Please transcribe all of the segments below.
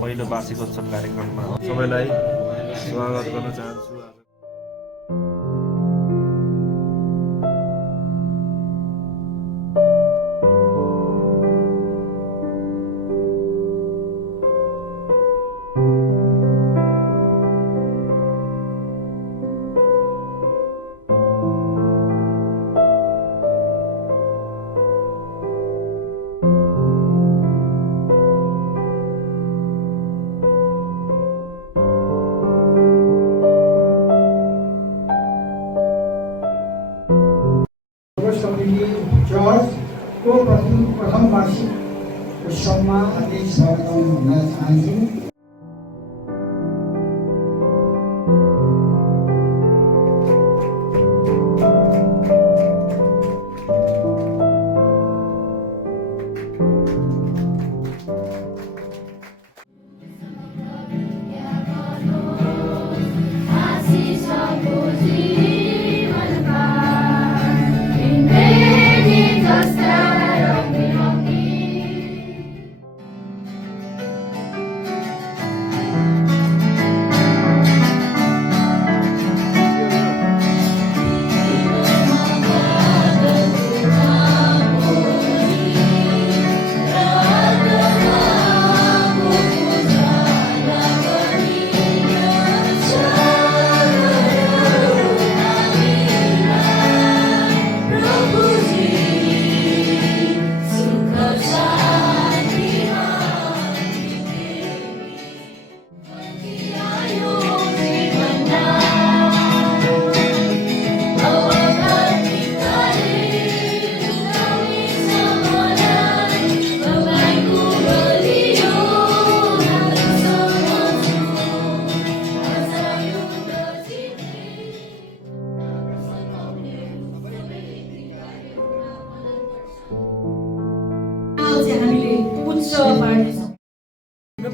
पहिलो वार्षिकोत्सव कार्यक्रममा सबैलाई स्वागत गर्न चाहन्छु। चर्चको प्रथम वार्षिक उत्सवमा हार्दिक स्वागत भन्न चाहन्छु।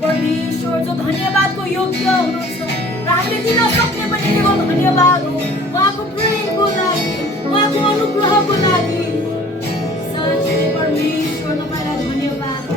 परमेश्वर जो धन्यवादको योग्य हुनुहुन्छ र हामीले दिन सक्ने पनि केवल धन्यवाद हो उहाँको प्रेमको लागि, उहाँको अनुग्रहको लागि। साँच्चै परमेश्वर तपाईलाई धन्यवाद हो।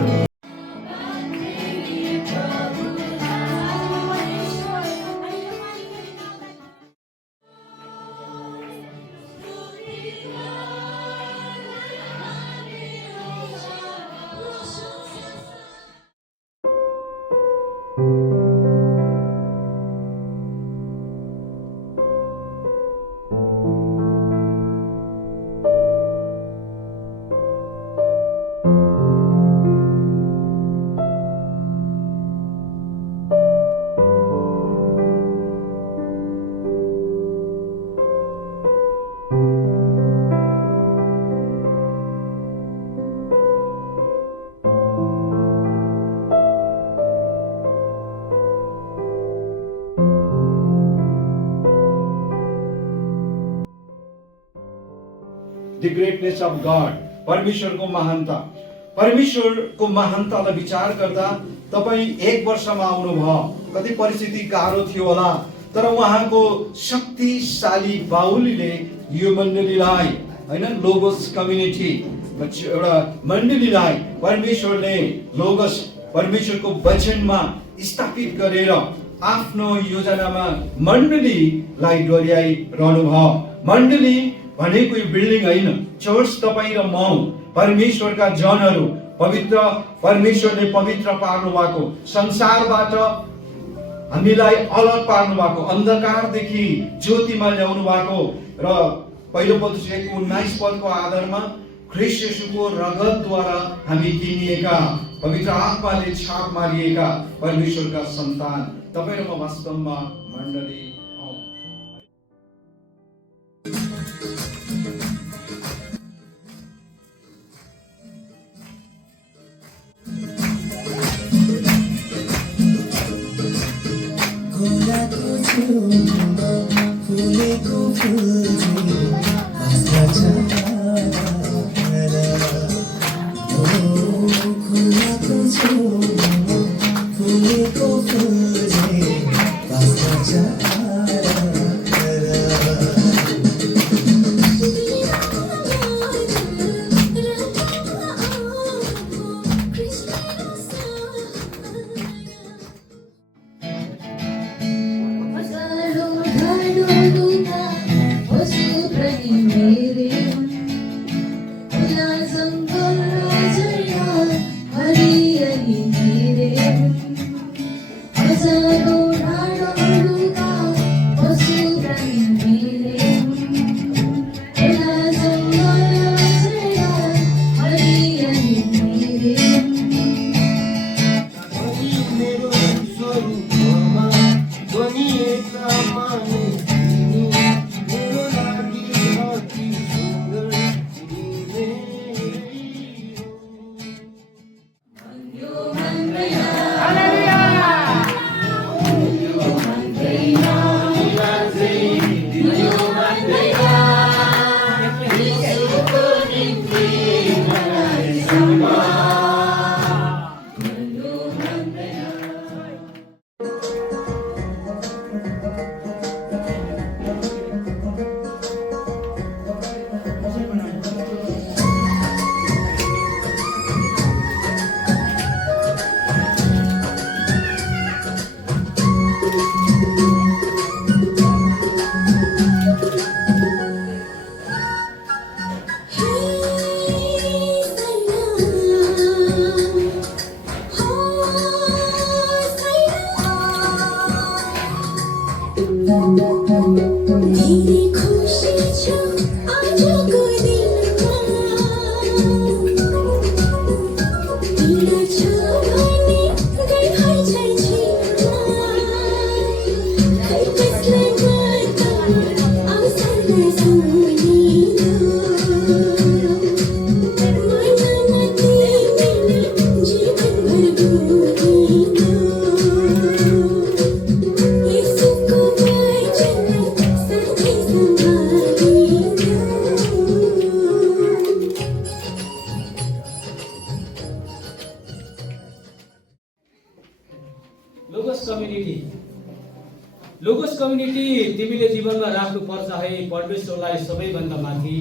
The greatness of God, परमेश्वरको महानता। परमेश्वरको महानतालाई विचार गर्दा तपाईँ 1 वर्षमा आउनुभयो। कति परिस्थिति गाह्रो थियो होला, तर उहाँको शक्तिशाली बाहुलीले यो मण्डलीलाई हैन लोगोस कम्युनिटी एउटा मण्डलीलाई परमेश्वरले लोगोस परमेश्वरको वचनमा स्थापित गरेर आफ्नो योजनामा मण्डलीलाई डोर्याइरहनु भयो। मण्डली भनेको यो बिल्डिङ होइन, चर्च तपाईँ र म परमेश्वरका जनहरू, पवित्र परमेश्वरले पवित्र पार्नु भएको, संसारबाट हामीलाई अलग पार्नु भएको, अन्धकारदेखि ज्योतिमा ल्याउनु भएको र पहिलो पत्रुस 1:19 आधारमा ख्रीष्ट येशूको रगतद्वारा हामी किनिएका, पवित्र आत्माले छाप मारिएका परमेश्वरका सन्तान तपाईँ र म वास्तवमा मण्डली हौ। फुलेको फुल फुलेको फुल चाहे परमेश्वरलाई सबैभन्दा माथि।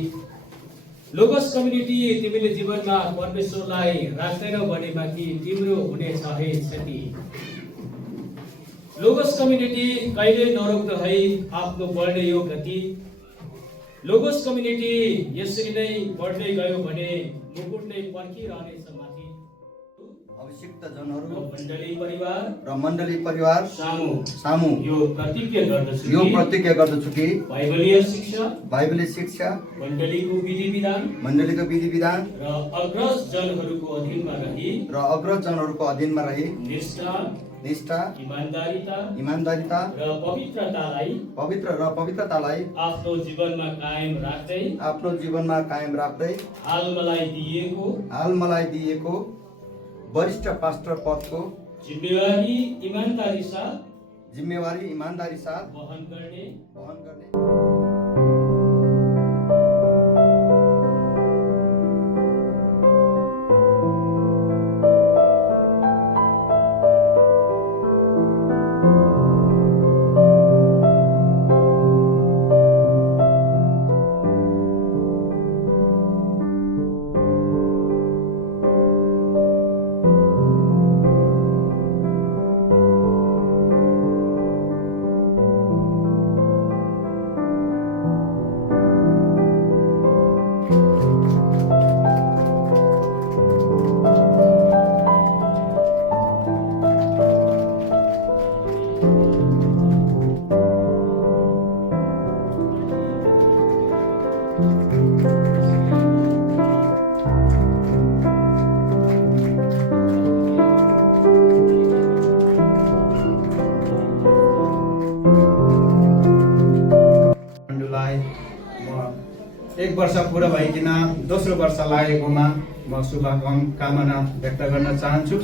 लोगस कम्युनिटी तिमीले जीवनमा परमेश्वरलाई राख्दैनौ भनेदेखि तिम्रो हुनेछ है क्षति। लोगस कम्युनिटी कहिले नरोक्दो है आफ्नो बढ्ने यो गति। लोगस कम्युनिटी यसरी नै बढ्दै गयो भने मुकुट नै पर्खिरहनेछ माथि। अभिषिक्त जनहरू मण्डली परिवार र मण्डली परिवार सामु यो प्रतिज्ञा गर्दछु कि बाइबलीय शिक्षा बाइबलीय शिक्षा मण्डलीको विधि विधान र अग्रज जनहरूको अधीनमा रही निष्ठा इमानदारीता र पवित्रतालाई आफ्नो जीवनमा कायम राख्दै हाल मलाई दिएको वरिष्ठ पास्टर पदको जिम्मेवारी इमानदारी साथ वहन गर्ने एक वर्ष पुरा भइकन दोस्रो वर्ष लागेकोमा म शुभकामना व्यक्त गर्न चाहन्छु।